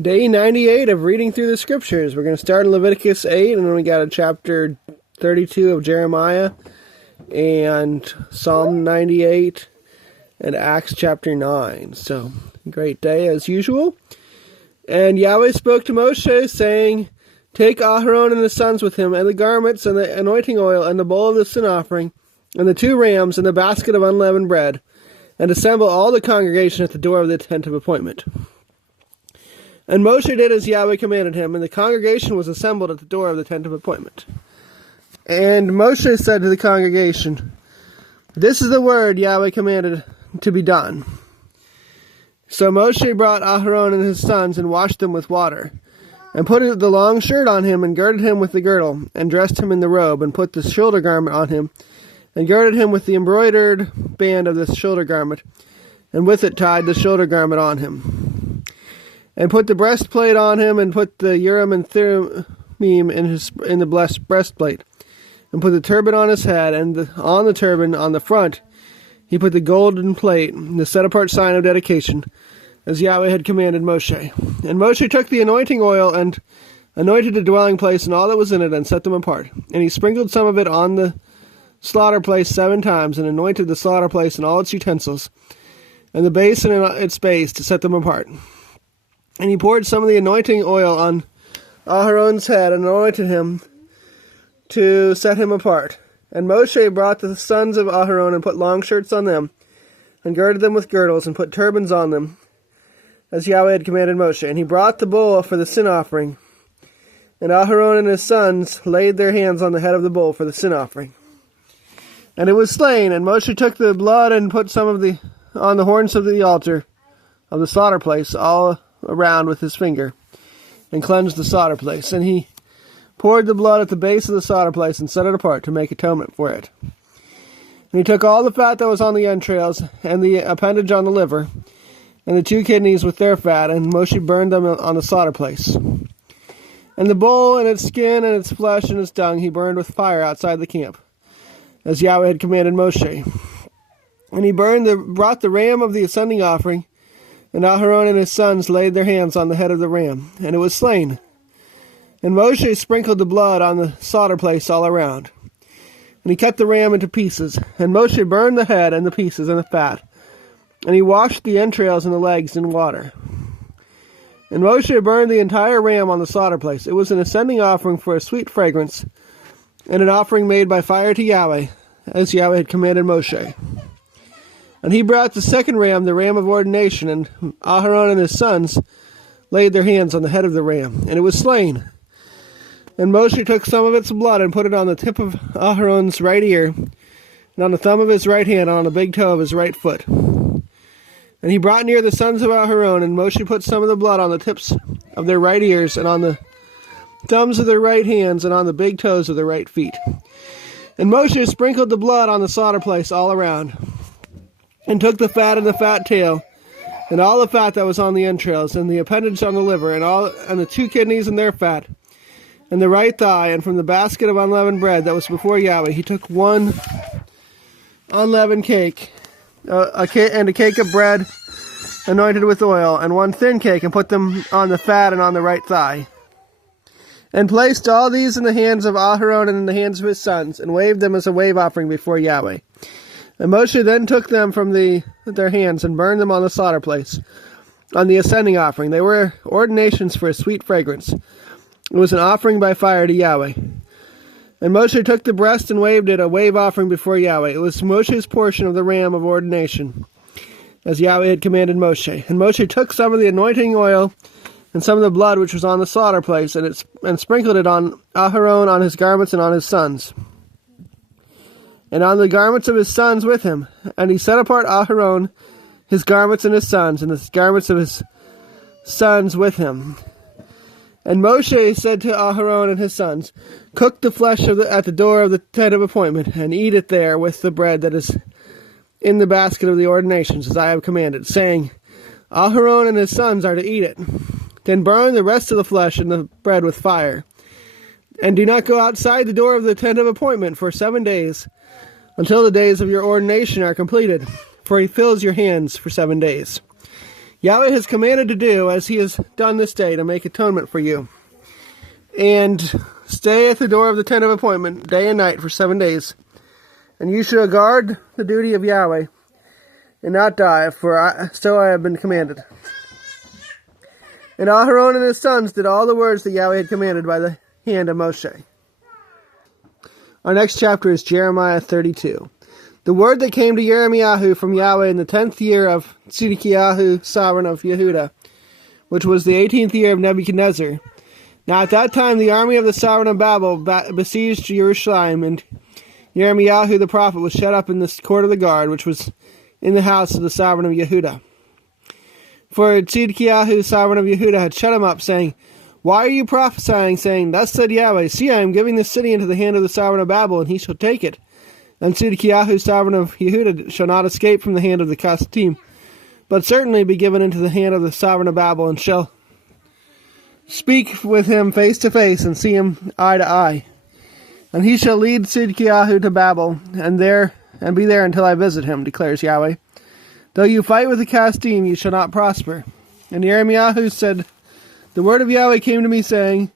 Day 98 of reading through the scriptures. We're going to start in Leviticus 8, and then we got a chapter 32 of Jeremiah, and Psalm 98, and Acts chapter 9. So, great day as usual. And Yahweh spoke to Moshe, saying, Take Aharon and his sons with him, and the garments, and the anointing oil, and the bowl of the sin offering, and the 2 rams, and the basket of unleavened bread, and assemble all the congregation at the door of the tent of appointment. And Moshe did as Yahweh commanded him, and the congregation was assembled at the door of the tent of appointment. And Moshe said to the congregation, This is the word Yahweh commanded to be done. So Moshe brought Aharon and his sons, and washed them with water, and put the long shirt on him, and girded him with the girdle, and dressed him in the robe, and put the shoulder garment on him, and girded him with the embroidered band of the shoulder garment, and with it tied the shoulder garment on him. And put the breastplate on him, and put the Urim and Thummim in the blessed breastplate, and put the turban on his head, and on the turban on the front he put the golden plate, the set-apart sign of dedication, as Yahweh had commanded Moshe. And Moshe took the anointing oil, and anointed the dwelling place and all that was in it, and set them apart. And he sprinkled some of it on the slaughter place 7 times, and anointed the slaughter place and all its utensils, and the basin and its base, to set them apart. And he poured some of the anointing oil on Aharon's head, and anointed him to set him apart. And Moshe brought the sons of Aharon, and put long shirts on them, and girded them with girdles, and put turbans on them, as Yahweh had commanded Moshe. And he brought the bull for the sin offering. And Aharon and his sons laid their hands on the head of the bull for the sin offering. And it was slain, and Moshe took the blood, and put some of on the horns of the altar of the slaughter place, all around with his finger, and cleansed the slaughter place. And he poured the blood at the base of the slaughter place, and set it apart to make atonement for it. And he took all the fat that was on the entrails, and the appendage on the liver, and the 2 kidneys with their fat, and Moshe burned them on the slaughter place. And the bull, and its skin, and its flesh, and its dung he burned with fire outside the camp, as Yahweh had commanded Moshe. And he brought the ram of the ascending offering, and Aharon and his sons laid their hands on the head of the ram, and it was slain. And Moshe sprinkled the blood on the slaughter place all around. And he cut the ram into pieces, and Moshe burned the head and the pieces and the fat, and he washed the entrails and the legs in water. And Moshe burned the entire ram on the slaughter place. It was an ascending offering for a sweet fragrance, and an offering made by fire to Yahweh, as Yahweh had commanded Moshe. And he brought the second ram, the ram of ordination, and Aharon and his sons laid their hands on the head of the ram, and it was slain. And Moshe took some of its blood, and put it on the tip of Aharon's right ear, and on the thumb of his right hand, and on the big toe of his right foot. And he brought near the sons of Aharon, and Moshe put some of the blood on the tips of their right ears, and on the thumbs of their right hands, and on the big toes of their right feet. And Moshe sprinkled the blood on the slaughter place all around, and took the fat and the fat tail, and all the fat that was on the entrails, and the appendage on the liver, and the 2 kidneys and their fat, and the right thigh, and from the basket of unleavened bread that was before Yahweh he took 1 unleavened cake, and a cake of bread anointed with oil, and 1 thin cake, and put them on the fat and on the right thigh. And placed all these in the hands of Aharon and in the hands of his sons, and waved them as a wave offering before Yahweh. And Moshe then took them from their hands, and burned them on the slaughter place, on the ascending offering. They were ordinations for a sweet fragrance. It was an offering by fire to Yahweh. And Moshe took the breast, and waved it a wave offering before Yahweh. It was Moshe's portion of the ram of ordination, as Yahweh had commanded Moshe. And Moshe took some of the anointing oil, and some of the blood which was on the slaughter place, and sprinkled it on Aharon, on his garments, and on his sons, and on the garments of his sons with him. And he set apart Aharon, his garments, and his sons, and the garments of his sons with him. And Moshe said to Aharon and his sons, Cook the flesh at the door of the tent of appointment, and eat it there with the bread that is in the basket of the ordinations, as I have commanded, saying, Aharon and his sons are to eat it. Then burn the rest of the flesh and the bread with fire. And do not go outside the door of the tent of appointment for 7 days, until the days of your ordination are completed, for he fills your hands for 7 days. Yahweh has commanded to do as he has done this day to make atonement for you. And stay at the door of the tent of appointment day and night for 7 days. And you shall guard the duty of Yahweh and not die, for so I have been commanded. And Aharon and his sons did all the words that Yahweh had commanded by the hand of Moshe. Our next chapter is Jeremiah 32. The word that came to Yirmiyahu from Yahweh in the 10th year of Tzidkiyahu, sovereign of Yehuda, which was the 18th year of Nebuchadnezzar. Now at that time the army of the sovereign of Babel besieged Jerusalem, and Yirmiyahu the prophet was shut up in the court of the guard, which was in the house of the sovereign of Yehuda. For Tzidkiyahu, sovereign of Yehuda, had shut him up, saying, Why are you prophesying, saying, Thus said Yahweh, See, I am giving this city into the hand of the sovereign of Babel, and he shall take it. And Tzidkiyahu, sovereign of Yehuda, shall not escape from the hand of the Kasdim, but certainly be given into the hand of the sovereign of Babel, and shall speak with him face to face, and see him eye to eye. And he shall lead Tzidkiyahu to Babel, and be there until I visit him, declares Yahweh. Though you fight with the Kasdim, you shall not prosper. And Yirmiyahu said, The word of Yahweh came to me, saying,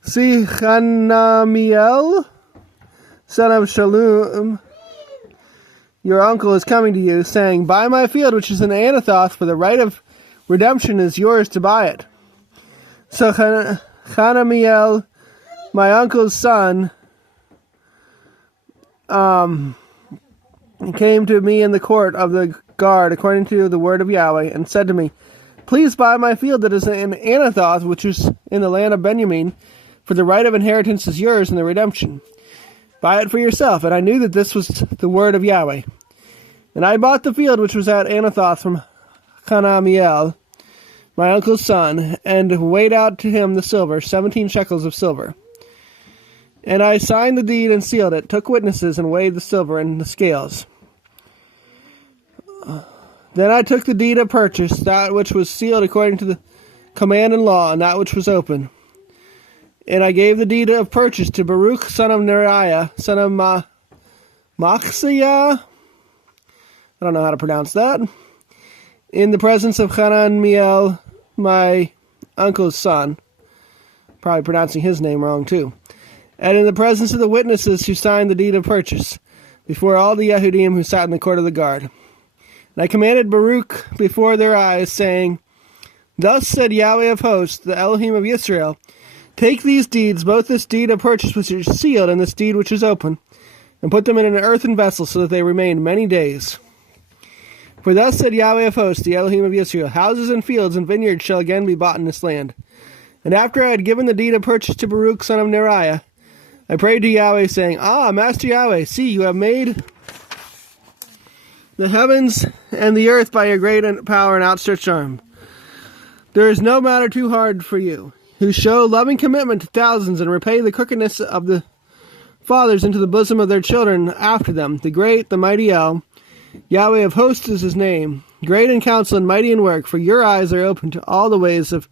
See, Hanamiel, son of Shalom, your uncle, is coming to you, saying, Buy my field which is in Anathoth, for the right of redemption is yours to buy it. So Hanamiel, my uncle's son, came to me in the court of the guard, according to the word of Yahweh, and said to me, Please buy my field that is in Anathoth, which is in the land of Benjamin, for the right of inheritance is yours in the redemption. Buy it for yourself. And I knew that this was the word of Yahweh. And I bought the field which was at Anathoth from Hanamiel, my uncle's son, and weighed out to him the silver, 17 shekels of silver. And I signed the deed and sealed it, took witnesses, and weighed the silver in the scales. Then I took the deed of purchase, that which was sealed according to the command and law, and that which was open. And I gave the deed of purchase to Baruch, son of Neriah, son of Machsiyah, I don't know how to pronounce that, in the presence of Hananiel, my uncle's son. Probably pronouncing his name wrong, too. And in the presence of the witnesses who signed the deed of purchase, before all the Yehudim who sat in the court of the guard. And I commanded Baruch before their eyes, saying, Thus said Yahweh of hosts, the Elohim of Yisrael, Take these deeds, both this deed of purchase which is sealed, and this deed which is open, and put them in an earthen vessel, so that they remain many days. For thus said Yahweh of hosts, the Elohim of Yisrael, Houses and fields and vineyards shall again be bought in this land. And after I had given the deed of purchase to Baruch, son of Neriah, I prayed to Yahweh, saying, Master Yahweh, see, you have made the heavens and the earth by your great power and outstretched arm. There is no matter too hard for you, who show loving commitment to thousands and repay the crookedness of the fathers into the bosom of their children after them. The great, the mighty El, Yahweh of hosts is his name, great in counsel and mighty in work, for your eyes are open to all the ways of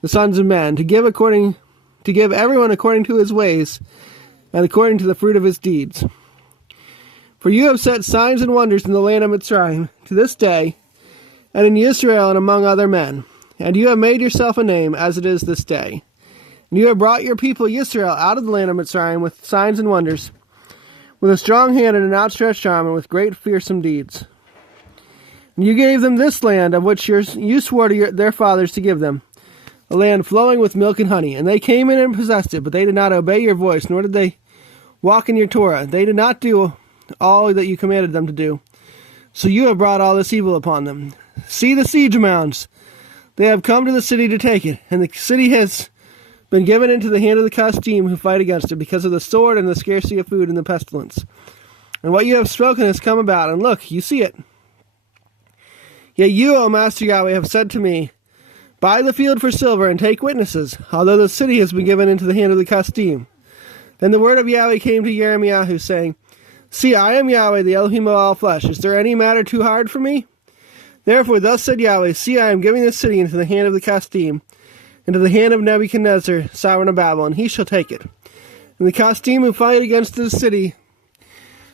the sons of men, to give everyone according to his ways, and according to the fruit of his deeds. For you have set signs and wonders in the land of Mitzrayim to this day, and in Israel and among other men. And you have made yourself a name, as it is this day. And you have brought your people Yisrael out of the land of Mitzrayim with signs and wonders, with a strong hand and an outstretched arm, and with great fearsome deeds. And you gave them this land, of which you swore to their fathers to give them, a land flowing with milk and honey. And they came in and possessed it, but they did not obey your voice, nor did they walk in your Torah. They did not do all that you commanded them to do. So you have brought all this evil upon them. See the siege mounds. They have come to the city to take it, and the city has been given into the hand of the Kasdim who fight against it, because of the sword and the scarcity of food and the pestilence. And what you have spoken has come about, and look, you see it. Yet you, O Master Yahweh, have said to me, Buy the field for silver and take witnesses, although the city has been given into the hand of the Kasdim. Then the word of Yahweh came to Yirmiyahu, saying, See, I am Yahweh, the Elohim of all flesh. Is there any matter too hard for me? Therefore, thus said Yahweh, See, I am giving this city into the hand of the Kasdim, into the hand of Nebuchadnezzar, sovereign of Babylon, and he shall take it. And the Kasdim who fight against this city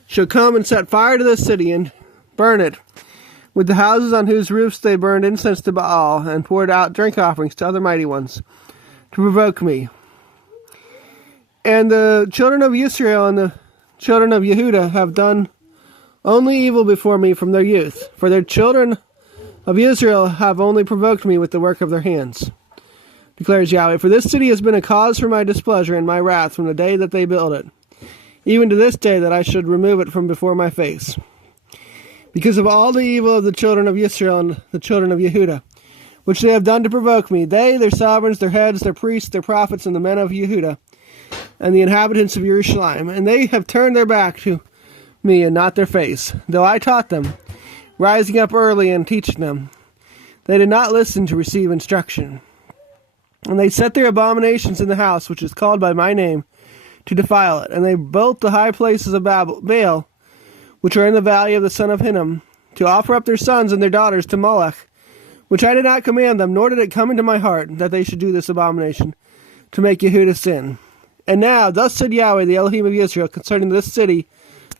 shall come and set fire to this city and burn it, with the houses on whose roofs they burned incense to Baal, and poured out drink offerings to other mighty ones, to provoke me. And the children of Israel and the children of Yehuda have done only evil before me from their youth, for their children of Israel have only provoked me with the work of their hands, declares Yahweh. For this city has been a cause for my displeasure and my wrath from the day that they built it, even to this day that I should remove it from before my face. Because of all the evil of the children of Israel and the children of Yehuda, which they have done to provoke me, they, their sovereigns, their heads, their priests, their prophets, and the men of Yehuda, and the inhabitants of Jerusalem, and they have turned their back to me and not their face, though I taught them, rising up early and teaching them. They did not listen to receive instruction. And they set their abominations in the house which is called by my name, to defile it. And they built the high places of Baal, which are in the valley of the son of Hinnom, to offer up their sons and their daughters to Moloch, which I did not command them, nor did it come into my heart that they should do this abomination, to make Yehuda sin. And now, thus said Yahweh, the Elohim of Israel, concerning this city,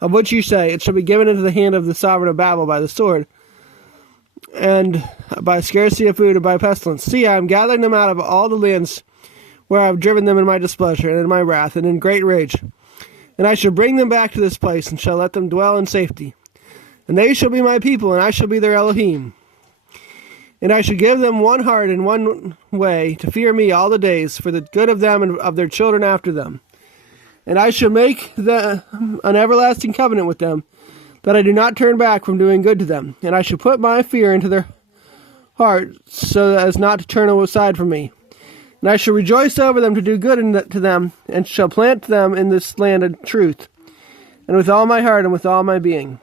of which you say, it shall be given into the hand of the sovereign of Babel by the sword, and by scarcity of food, and by pestilence. See, I am gathering them out of all the lands where I have driven them in my displeasure, and in my wrath, and in great rage. And I shall bring them back to this place, and shall let them dwell in safety. And they shall be my people, and I shall be their Elohim. And I shall give them one heart and one way to fear me all the days, for the good of them and of their children after them. And I shall make an everlasting covenant with them, that I do not turn back from doing good to them. And I shall put my fear into their heart, so as not to turn aside from me. And I shall rejoice over them to do good to them, and shall plant them in this land of truth, and with all my heart and with all my being.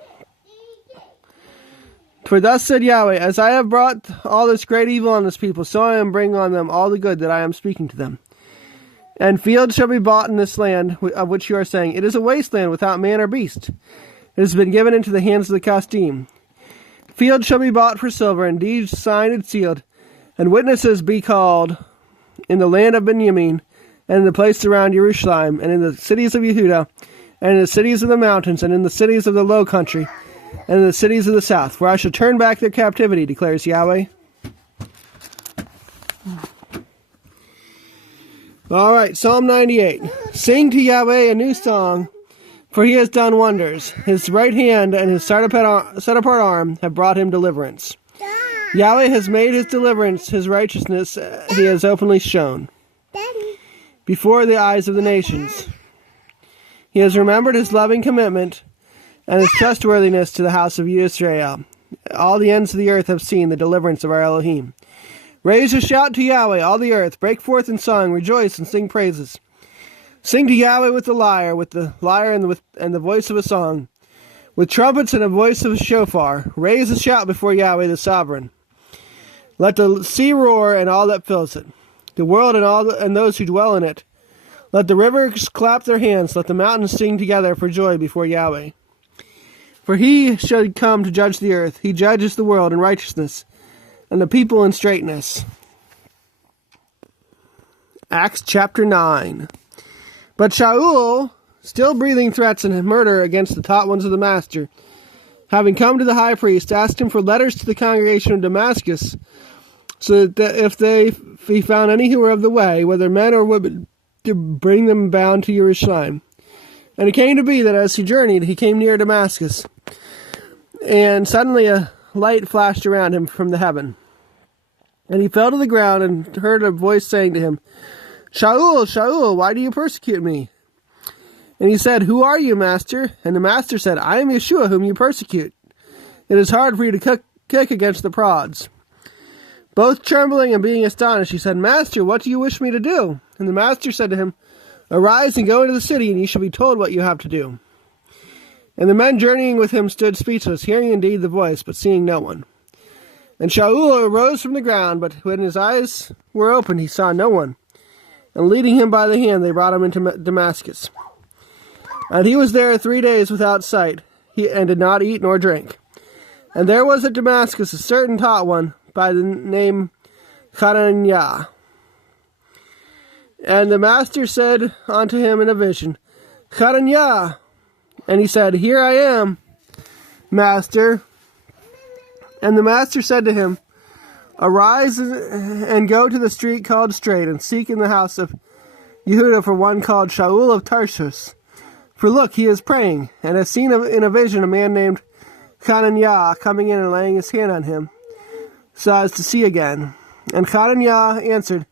For thus said Yahweh, as I have brought all this great evil on this people, so I am bringing on them all the good that I am speaking to them. And fields shall be bought in this land, of which you are saying, it is a wasteland without man or beast. It has been given into the hands of the Kasdim. Fields shall be bought for silver, and deeds signed and sealed, and witnesses be called in the land of Benjamin, and in the place around Jerusalem, and in the cities of Yehuda, and in the cities of the mountains, and in the cities of the low country, and in the cities of the south, for I shall turn back their captivity, declares Yahweh. All right, Psalm 98. Sing to Yahweh a new song, for he has done wonders. His right hand and his set apart arm have brought him deliverance. Yahweh has made his deliverance, his righteousness he has openly shown before the eyes of the nations. He has remembered his loving commitment and his trustworthiness to the house of Israel. All the ends of the earth have seen the deliverance of our Elohim. Raise a shout to Yahweh, all the earth. Break forth in song, rejoice and sing praises. Sing to Yahweh with the lyre and the voice of a song, with trumpets and a voice of a shofar. Raise a shout before Yahweh the sovereign. Let the sea roar and all that fills it, the world and those who dwell in it. Let the rivers clap their hands. Let the mountains sing together for joy before Yahweh. For he shall come to judge the earth. He judges the world in righteousness, and the people in straightness. Acts chapter 9. But Shaul, still breathing threats and murder against the taught ones of the master, having come to the high priest, asked him for letters to the congregation of Damascus, so that if he found any who were of the way, whether men or women, to bring them bound to Jerusalem. And it came to be that as he journeyed, he came near Damascus, and suddenly a light flashed around him from the heaven. And he fell to the ground and heard a voice saying to him, Shaul, Shaul, why do you persecute me? And he said, Who are you, master? And the master said, I am Yeshua, whom you persecute. It is hard for you to kick against the prods. Both trembling and being astonished, he said, Master, what do you wish me to do? And the master said to him, Arise and go into the city, and you shall be told what you have to do. And the men journeying with him stood speechless, hearing indeed the voice, but seeing no one. And Shaul arose from the ground, but when his eyes were opened, he saw no one. And leading him by the hand, they brought him into Damascus. And he was there 3 days without sight, and did not eat nor drink. And there was at Damascus a certain taught one by the name Hananiah. And the master said unto him in a vision, Hananiah. And he said, Here I am, master. And the master said to him, Arise and go to the street called Straight, and seek in the house of Yehuda for one called Shaul of Tarsus. For look, he is praying, and has seen in a vision a man named Hananiah coming in and laying his hand on him, so as to see again. And Hananiah answered,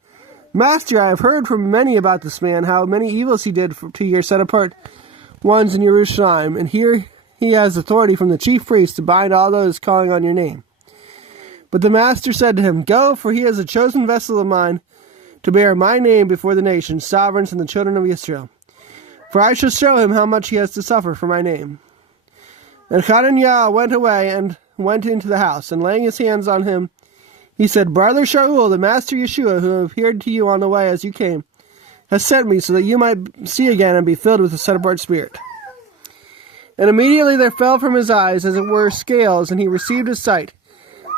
Master, I have heard from many about this man, how many evils he did to your set-apart ones in Jerusalem, and here he has authority from the chief priest to bind all those calling on your name. But the master said to him, Go, for he is a chosen vessel of mine, to bear my name before the nations, sovereigns, and the children of Israel. For I shall show him how much he has to suffer for my name. And Hananiah went away and went into the house, and laying his hands on him, he said, Brother Shaul, the master Yeshua, who appeared to you on the way as you came, has sent me so that you might see again and be filled with the set-apart spirit. And immediately there fell from his eyes, as it were, scales, and he received his sight.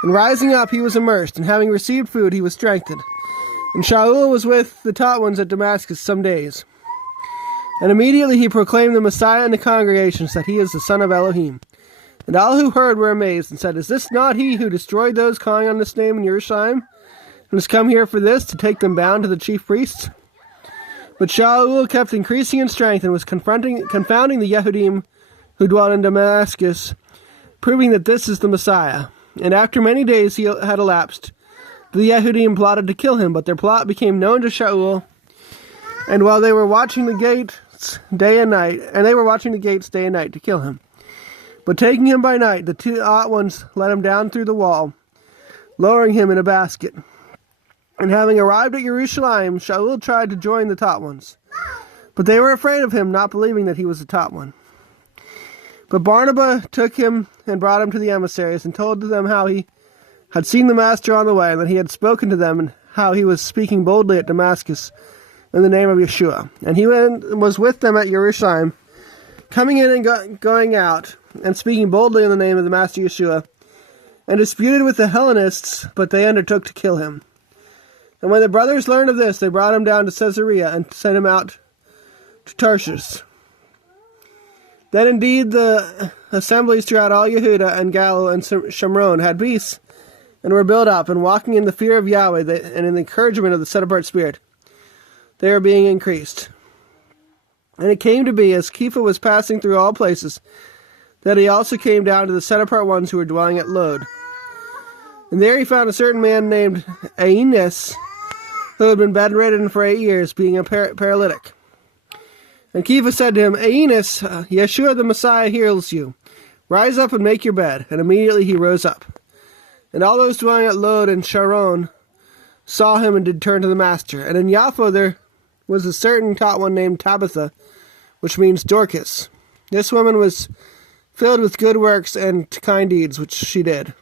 And rising up, he was immersed, and having received food, he was strengthened. And Shaul was with the taught ones at Damascus some days. And immediately he proclaimed the Messiah in the congregations, that he is the Son of Elohim. And all who heard were amazed, and said, Is this not he who destroyed those calling on this name in Jerusalem, and has come here for this, to take them bound to the chief priests? But Shaul kept increasing in strength, and was confounding the Yehudim who dwelt in Damascus, proving that this is the Messiah. And after many days he had elapsed, the Yehudim plotted to kill him, but their plot became known to Shaul. And while they were watching the gates day and night to kill him. But taking him by night, the two hot ones let him down through the wall, lowering him in a basket. And having arrived at Jerusalem, Shaul tried to join the taught ones. But they were afraid of him, not believing that he was a taught one. But Barnabas took him and brought him to the emissaries, and told them how he had seen the master on the way, and that he had spoken to them, and how he was speaking boldly at Damascus in the name of Yeshua. And he was with them at Jerusalem, coming in and going out, and speaking boldly in the name of the master Yeshua, and disputed with the Hellenists, but they undertook to kill him. And when the brothers learned of this, they brought him down to Caesarea, and sent him out to Tarsus. Then indeed the assemblies throughout all Yehuda and Galilee and Shomron had peace, and were built up, and walking in the fear of Yahweh, and in the encouragement of the set-apart spirit, they were being increased. And it came to be, as Kepha was passing through all places, that he also came down to the set-apart ones who were dwelling at Lod. And there he found a certain man named Aeneas, who had been bedridden for 8 years, being a paralytic. And Kepha said to him, Aeneas, Yeshua the Messiah heals you. Rise up and make your bed. And immediately he rose up. And all those dwelling at Lod and Sharon saw him and did turn to the master. And in Yaffo there was a certain taught one named Tabitha, which means Dorcas. This woman was filled with good works and kind deeds, which she did.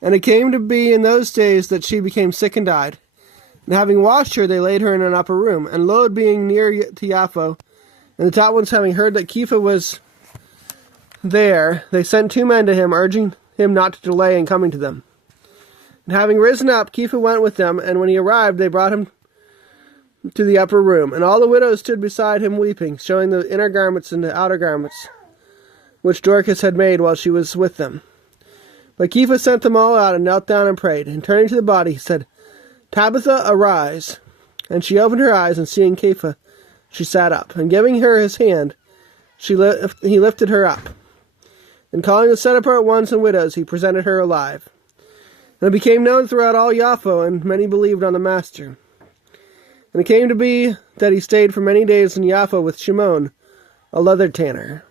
And it came to be in those days that she became sick and died. And having washed her, they laid her in an upper room. And Lod being near to Yaffo, and the taught ones having heard that Kepha was there, they sent 2 men to him, urging him not to delay in coming to them. And having risen up, Kepha went with them, and when he arrived, they brought him to the upper room. And all the widows stood beside him weeping, showing the inner garments and the outer garments, which Dorcas had made while she was with them. But Kepha sent them all out, and knelt down and prayed. And turning to the body, he said, Tabitha, arise. And she opened her eyes, and seeing Kepha, she sat up. And giving her his hand, he lifted her up. And calling the set-apart ones and widows, he presented her alive. And it became known throughout all Yaffo, and many believed on the master. And it came to be that he stayed for many days in Yaffo with Shimon, a leather tanner.